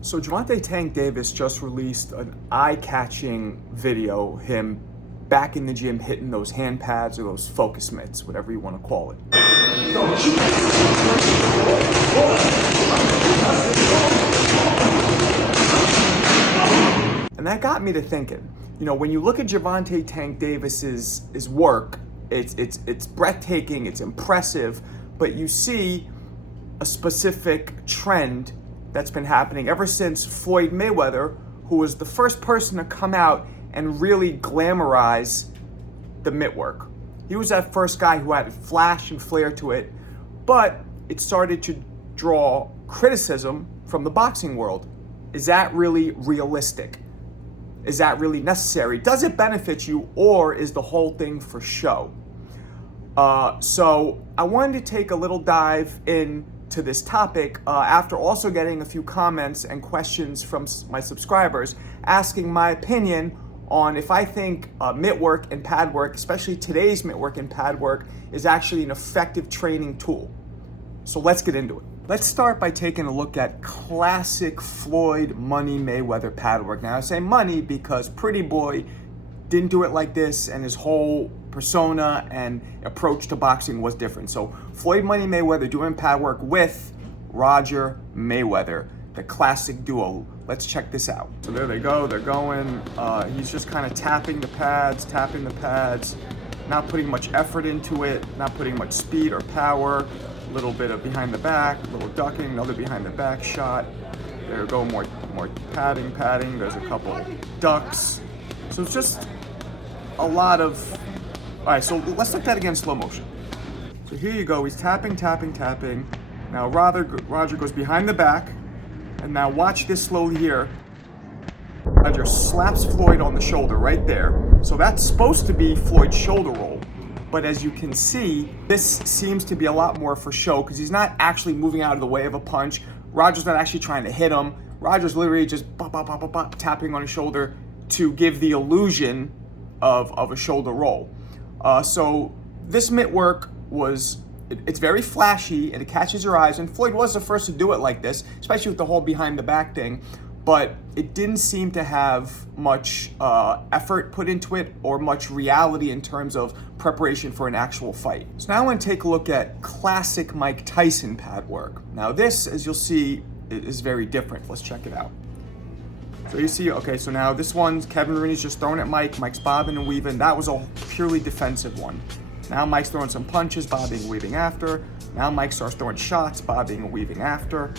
So Gervonta Tank Davis just released an eye-catching video, him back in the gym hitting those hand pads or those focus mitts, whatever you want to call it. And that got me to thinking, when you look at Gervonta Tank Davis's work, it's breathtaking, it's impressive, but you see a specific trend that's been happening ever since Floyd Mayweather, who was the first person to come out and really glamorize the mitt work. He was that first guy who had flash and flair to it, but it started to draw criticism from the boxing world. Is that really realistic? Is that really necessary? Does it benefit you, or is the whole thing for show? So I wanted to take a little dive into this topic after also getting a few comments and questions from my subscribers asking my opinion on if I think mitt work and pad work, especially today's mitt work and pad work, is actually an effective training tool. So let's get into it. Let's start by taking a look at classic Floyd Money Mayweather pad work. Now I say money because Pretty Boy didn't do it like this, and his whole persona and approach to boxing was different. So Floyd Money Mayweather doing pad work with Roger Mayweather, the classic duo. Let's check this out. So there they go, they're going. He's just kind of tapping the pads, not putting much effort into it, not putting much speed or power. A little bit of behind the back, a little ducking, another behind the back shot. There we go, more padding. There's a couple ducks. So it's just a lot of, all right, so let's look at that again in slow motion. So here you go, he's tapping. Now Roger goes behind the back, and now watch this slowly here. Roger slaps Floyd on the shoulder right there. So that's supposed to be Floyd's shoulder roll. But as you can see, this seems to be a lot more for show because he's not actually moving out of the way of a punch. Roger's not actually trying to hit him. Roger's literally just tapping on his shoulder to give the illusion of a shoulder roll. So this mitt work it's very flashy and it catches your eyes, and Floyd was the first to do it like this, especially with the whole behind the back thing, but it didn't seem to have much effort put into it or much reality in terms of preparation for an actual fight. So now I want to take a look at classic Mike Tyson pad work. Now this, as you'll see, is very different. Let's check it out. So you see, okay, so now this one, Kevin Rooney's just throwing at Mike. Mike's bobbing and weaving. That was a purely defensive one. Now Mike's throwing some punches, bobbing and weaving after. Now Mike starts throwing shots, bobbing and weaving after.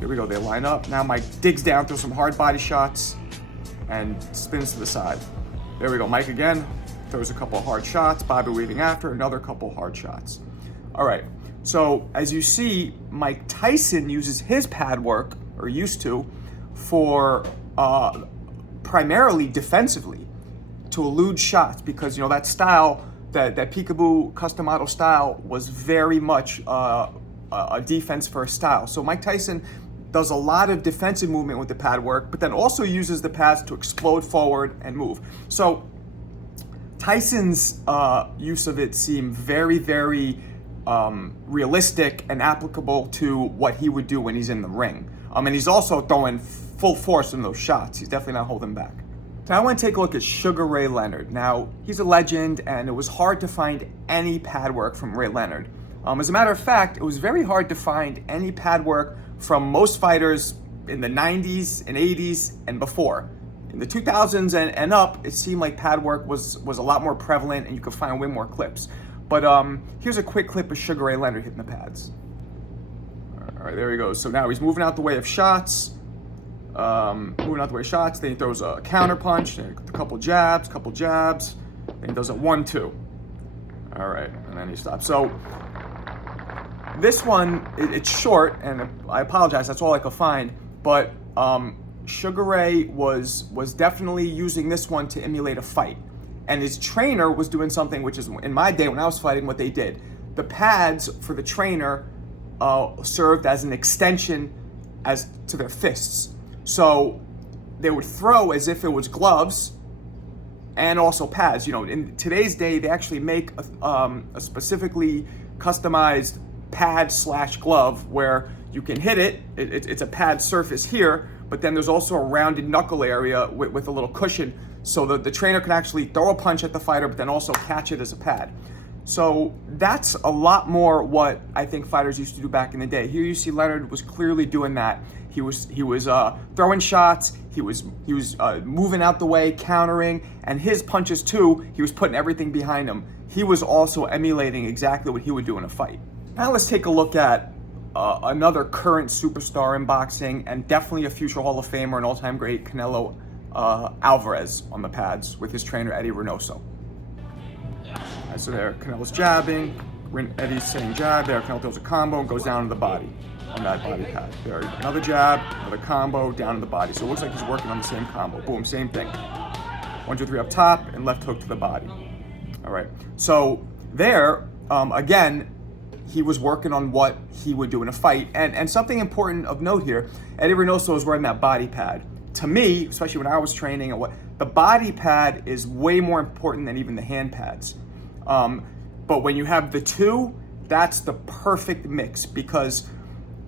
Here we go, they line up. Now Mike digs down, throws some hard body shots, and spins to the side. There we go, Mike again, throws a couple hard shots, bobbing weaving after, another couple hard shots. All right, so as you see, Mike Tyson uses his pad work, or used to, for primarily defensively, to elude shots, because that style, that peekaboo custom model style, was very much a defense first style. So Mike Tyson does a lot of defensive movement with the pad work, but then also uses the pads to explode forward and move. So Tyson's use of it seemed very, very realistic and applicable to what he would do when he's in the ring. And he's also throwing full force in those shots. He's definitely not holding back. Now I want to take a look at Sugar Ray Leonard. Now, he's a legend, and it was hard to find any pad work from Ray Leonard. As a matter of fact, it was very hard to find any pad work from most fighters in the 90s and 80s and before. In the 2000s and up, it seemed like pad work was a lot more prevalent, and you could find way more clips. But here's a quick clip of Sugar Ray Leonard hitting the pads. All right, there he goes. So now he's moving out the way of shots. Then he throws a counter punch, a couple jabs. Then he does a 1-2. All right, and then he stops. So this one, it's short, and I apologize, that's all I could find, but Sugar Ray was definitely using this one to emulate a fight. And his trainer was doing something which is, in my day when I was fighting, what they did. The pads for the trainer served as an extension as to their fists. So they would throw as if it was gloves and also pads. In today's day, they actually make a specifically customized pad/glove where you can hit it. It's a pad surface here, but then there's also a rounded knuckle area with a little cushion, so the trainer can actually throw a punch at the fighter, but then also catch it as a pad. So that's a lot more what I think fighters used to do back in the day. Here you see Leonard was clearly doing that. He was throwing shots. He was moving out the way, countering, and his punches too. He was putting everything behind him. He was also emulating exactly what he would do in a fight. Now let's take a look at another current superstar in boxing, and definitely a future Hall of Famer and all-time great, Canelo Alvarez on the pads with his trainer Eddie Reynoso. Right, so there, Canelo's jabbing, Eddie's saying jab, there Canelo throws a combo and goes down to the body on that body pad. There, another jab, another combo, down to the body. So it looks like he's working on the same combo. Boom, same thing. 1, 2, 3 up top, and left hook to the body. All right, so there, again, he was working on what he would do in a fight. And something important of note here, Eddie Reynoso was wearing that body pad. To me, especially when I was training, the body pad is way more important than even the hand pads. But when you have the two, that's the perfect mix, because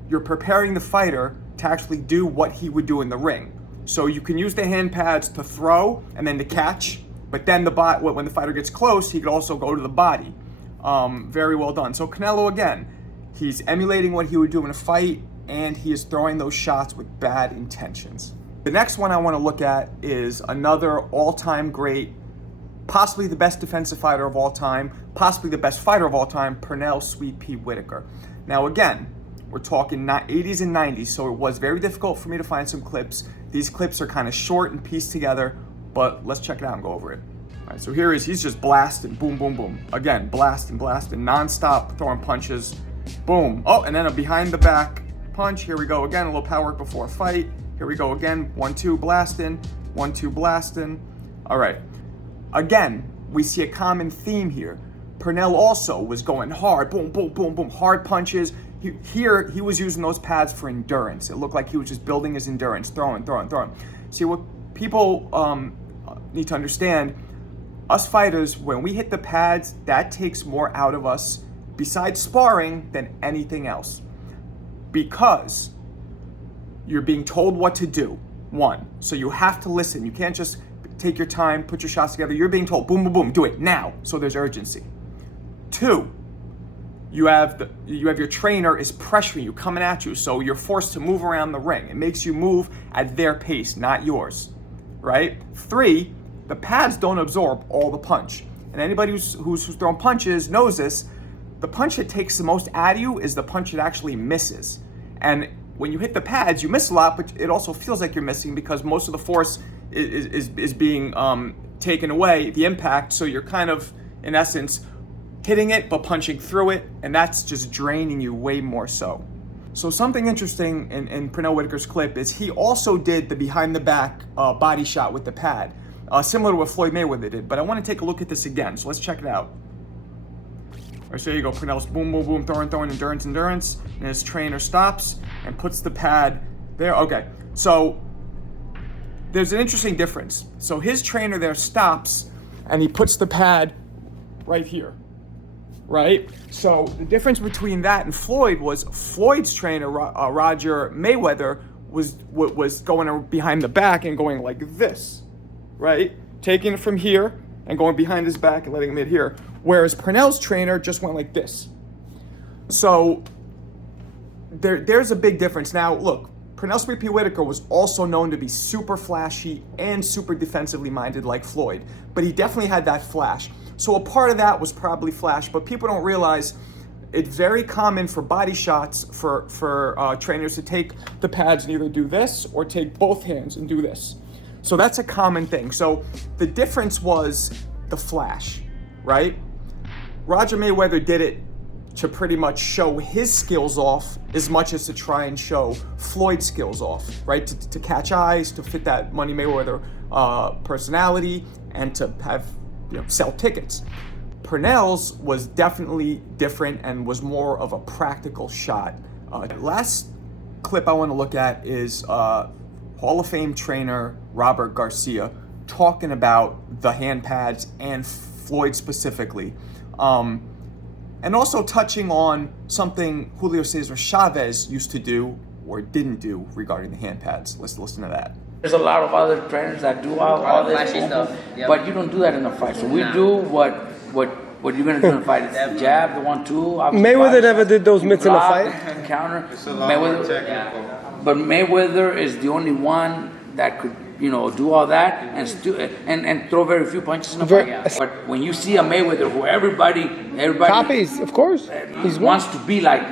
you're preparing the fighter to actually do what he would do in the ring. So you can use the hand pads to throw and then to catch, but then when the fighter gets close, he could also go to the body. Very well done. So Canelo, again, he's emulating what he would do in a fight, and he is throwing those shots with bad intentions. The next one I want to look at is another all-time great, possibly the best defensive fighter of all time, possibly the best fighter of all time, Pernell Sweet Pea Whitaker. Now again, we're talking 80s and 90s, so it was very difficult for me to find some clips. These clips are kind of short and pieced together, but let's check it out and go over it. All right, so here he's just blasting, boom, boom, boom. Again, blasting, non-stop throwing punches, boom. Oh, and then a behind the back punch. Here we go again, a little power work before a fight. Here we go again, 1, 2, blasting, 1, 2, blasting. All right, again, we see a common theme here. Pernell also was going hard, boom, boom, boom, boom, hard punches. Here, he was using those pads for endurance. It looked like he was just building his endurance, throwing. See, what people need to understand, us fighters, when we hit the pads, that takes more out of us, besides sparring, than anything else. Because you're being told what to do, one. So you have to listen. You can't just take your time, put your shots together. You're being told, boom, boom, boom, do it now. So there's urgency. 2, you have your trainer is pressuring you, coming at you, so you're forced to move around the ring. It makes you move at their pace, not yours, right? 3, the pads don't absorb all the punch. And anybody who's throwing punches knows this. The punch that takes the most out of you is the punch that actually misses. And when you hit the pads, you miss a lot, but it also feels like you're missing because most of the force is being taken away, the impact, so you're kind of, in essence, hitting it but punching through it, and that's just draining you way more so. So something interesting in Pernell Whitaker's clip is he also did the behind the back body shot with the pad, similar to what Floyd Mayweather did, but I want to take a look at this again, so let's check it out. All right, so there you go, Pernell's boom, boom, boom, throwing, endurance, and his trainer stops and puts the pad there. Okay, so there's an interesting difference. So his trainer there stops and he puts the pad right here, right? So the difference between that and Floyd was Floyd's trainer, Roger Mayweather, was going behind the back and going like this, right? Taking it from here and going behind his back and letting him hit here. Whereas Pernell's trainer just went like this. So there's a big difference. Now, look, Pernell Sweet Pea Whitaker was also known to be super flashy and super defensively minded like Floyd, but he definitely had that flash. So a part of that was probably flash, but people don't realize it's very common for body shots for trainers to take the pads and either do this or take both hands and do this. So that's a common thing. So the difference was the flash, right? Roger Mayweather did it to pretty much show his skills off as much as to try and show Floyd's skills off, right? To catch eyes, to fit that Money Mayweather personality, and to have, sell tickets. Pernell's was definitely different and was more of a practical shot. Last clip I want to look at is Hall of Fame trainer Robert Garcia talking about the hand pads and Floyd specifically. And and also touching on something Julio Cesar Chavez used to do or didn't do regarding the hand pads. Let's listen to that. There's a lot of other trainers that do all this flashy stuff. Yep. but you don't do that in a fight. So we do what you're gonna do in a fight. It's the jab, the 1-2. Mayweather never did those mitts in a fight. Counter. It's a lot more technical. But Mayweather is the only one that could, do all that and throw very few punches in a fight. But when you see a Mayweather who everybody copies, of course, he wants to be like,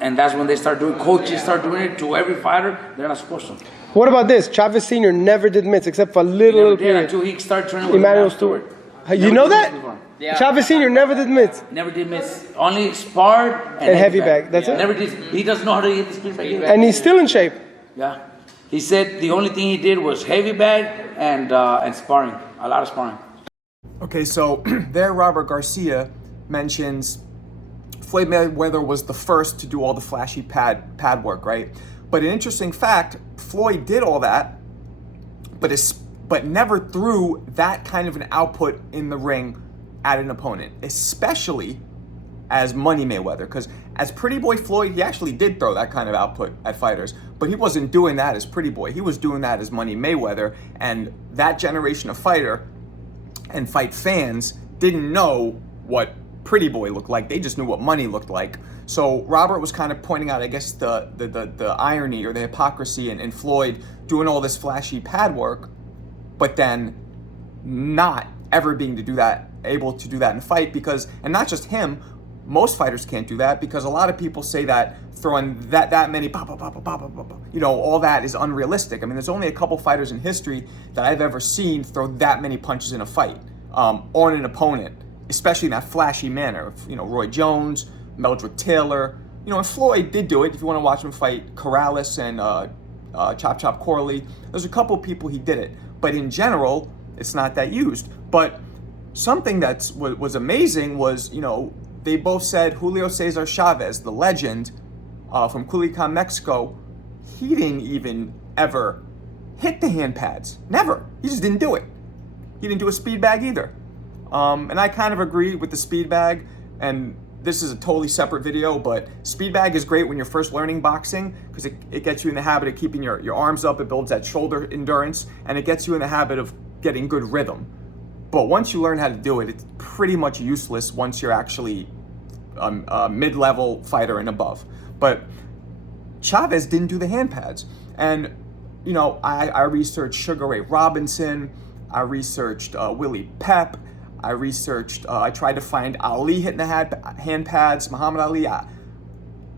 and that's when they start doing, coaches start doing it to every fighter. They're not supposed to. What about this? Chavez Sr. never did mitts except for a little period. Until he started training with Emmanuel Stewart. You know that? Yeah. Chavez Sr. never did mitts. Never did mitts. Only sparred and heavy bag. That's it. Never did. He doesn't know how to hit the speed bag either. And he's still in shape. Yeah. He said the only thing he did was heavy bag and sparring. A lot of sparring. Okay, so there Robert Garcia mentions Floyd Mayweather was the first to do all the flashy pad work, right? But an interesting fact, Floyd did all that, but never threw that kind of an output in the ring at an opponent, especially as Money Mayweather. Because as Pretty Boy Floyd, he actually did throw that kind of output at fighters, but he wasn't doing that as Pretty Boy. He was doing that as Money Mayweather, and that generation of fighter and fight fans didn't know what Pretty Boy looked like. They just knew what Money looked like. So Robert was kind of pointing out, I guess, the irony or the hypocrisy in Floyd doing all this flashy pad work, but then not ever being able to do that in a fight, because, and not just him, most fighters can't do that, because a lot of people say that throwing that many all that is unrealistic. I mean, there's only a couple fighters in history that I've ever seen throw that many punches in a fight on an opponent, especially in that flashy manner. Roy Jones, Meldrick Taylor, and Floyd did do it. If you want to watch him fight Corrales and Chop Corley, there's a couple people he did it, but in general, it's not that used. But something that was amazing was, they both said Julio Cesar Chavez, the legend from Culiacan, Mexico, he didn't even ever hit the hand pads. Never. He just didn't do it. He didn't do a speed bag either. And I kind of agree with the speed bag, and this is a totally separate video, but speed bag is great when you're first learning boxing, because it gets you in the habit of keeping your arms up, it builds that shoulder endurance, and it gets you in the habit of getting good rhythm. But once you learn how to do it, it's pretty much useless once you're actually a mid-level fighter and above. But Chavez didn't do the hand pads. And, I researched Sugar Ray Robinson, I researched Willie Pep, I tried to find Ali hitting the hand pads, Muhammad Ali.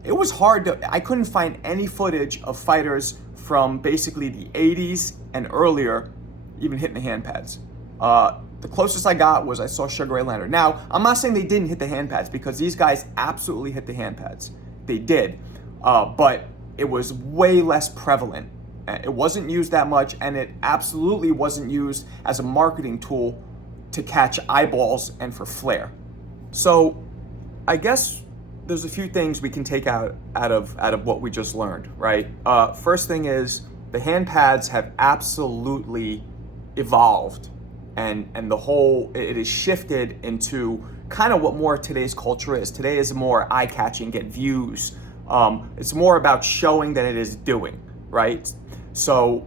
It was hard I couldn't find any footage of fighters from basically the 80s and earlier even hitting the hand pads. The closest I got was I saw Sugar Ray Leonard. Now, I'm not saying they didn't hit the hand pads, because these guys absolutely hit the hand pads. They did, but it was way less prevalent. It wasn't used that much, and it absolutely wasn't used as a marketing tool to catch eyeballs and for flair. So I guess there's a few things we can take out of what we just learned, right? First thing is the hand pads have absolutely evolved, and the whole, it is shifted into kind of what more today's culture is. Today is more eye-catching, get views. It's more about showing than it is doing, right? So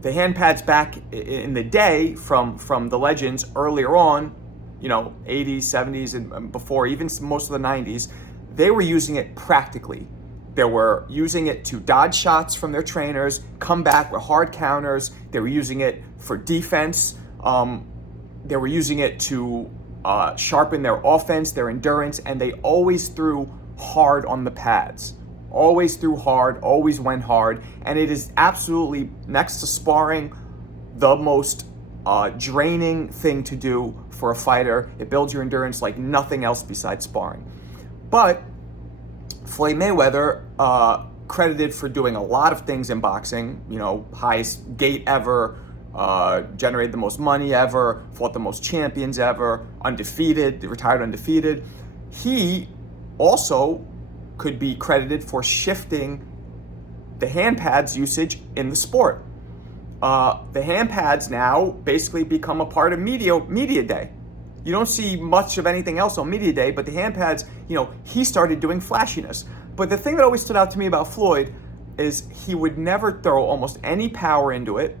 the hand pads back in the day from the legends earlier on, 80s, 70s, and before, even most of the 90s, they were using it practically. They were using it to dodge shots from their trainers, come back with hard counters. They were using it for defense. They were using it to sharpen their offense, their endurance, and they always threw hard on the pads. Always threw hard, always went hard, and it is absolutely, next to sparring, the most draining thing to do for a fighter. It builds your endurance like nothing else besides sparring. But Floyd Mayweather, credited for doing a lot of things in boxing, highest gate ever, generated the most money ever, fought the most champions ever, undefeated, retired undefeated. He also could be credited for shifting the hand pads usage in the sport. The hand pads now basically become a part of media day. You don't see much of anything else on media day, but the hand pads, you know, he started doing flashiness. But the thing that always stood out to me about Floyd is he would never throw almost any power into it,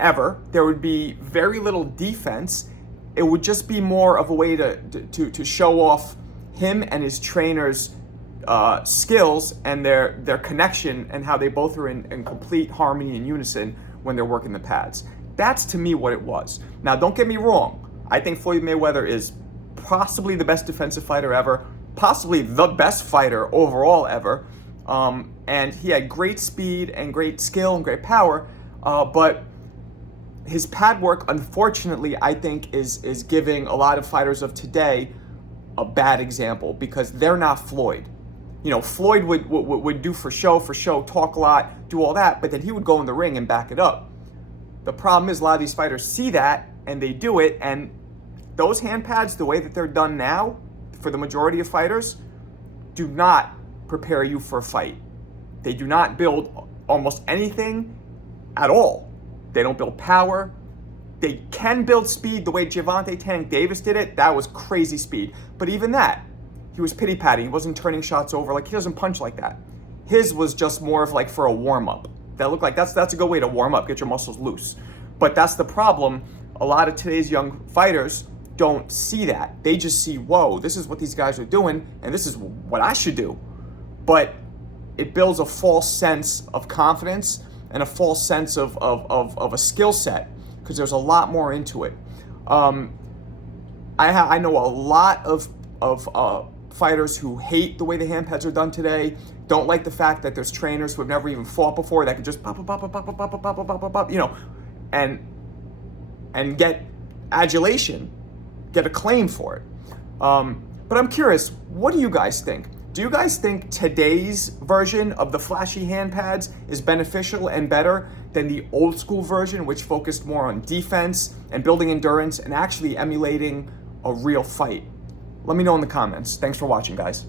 ever. There would be very little defense. It would just be more of a way to show off him and his trainer's skills and their connection, and how they both are in complete harmony and unison when they're working the pads. That's to me what it was. Now, don't get me wrong. I think Floyd Mayweather is possibly the best defensive fighter ever, possibly the best fighter overall ever. And he had great speed and great skill and great power, but his pad work, unfortunately, I think is giving a lot of fighters of today a bad example, because they're not Floyd. You know, Floyd would do for show, talk a lot, do all that, but then he would go in the ring and back it up. The problem is a lot of these fighters see that and they do it, and those hand pads, the way that they're done now, for the majority of fighters, do not prepare you for a fight. They do not build almost anything at all. They don't build power. They can build speed the way Gervonta Tank Davis did it. That was crazy speed. But even that, he was pity-patting. He wasn't turning shots over. Like, he doesn't punch like that. His was just more of like for a warm-up. That looked like that's a good way to warm up, get your muscles loose. But that's the problem. A lot of today's young fighters don't see that. They just see, whoa, this is what these guys are doing, and this is what I should do. But it builds a false sense of confidence and a false sense of a skill set, because there's a lot more into it. I know a lot of fighters who hate the way the hand pads are done today, don't like the fact that there's trainers who have never even fought before that could just pop, you know, and get adulation, get acclaim for it. But I'm curious, what do you guys think? Do you guys think today's version of the flashy hand pads is beneficial and better than the old school version, which focused more on defense and building endurance and actually emulating a real fight? Let me know in the comments. Thanks for watching, guys.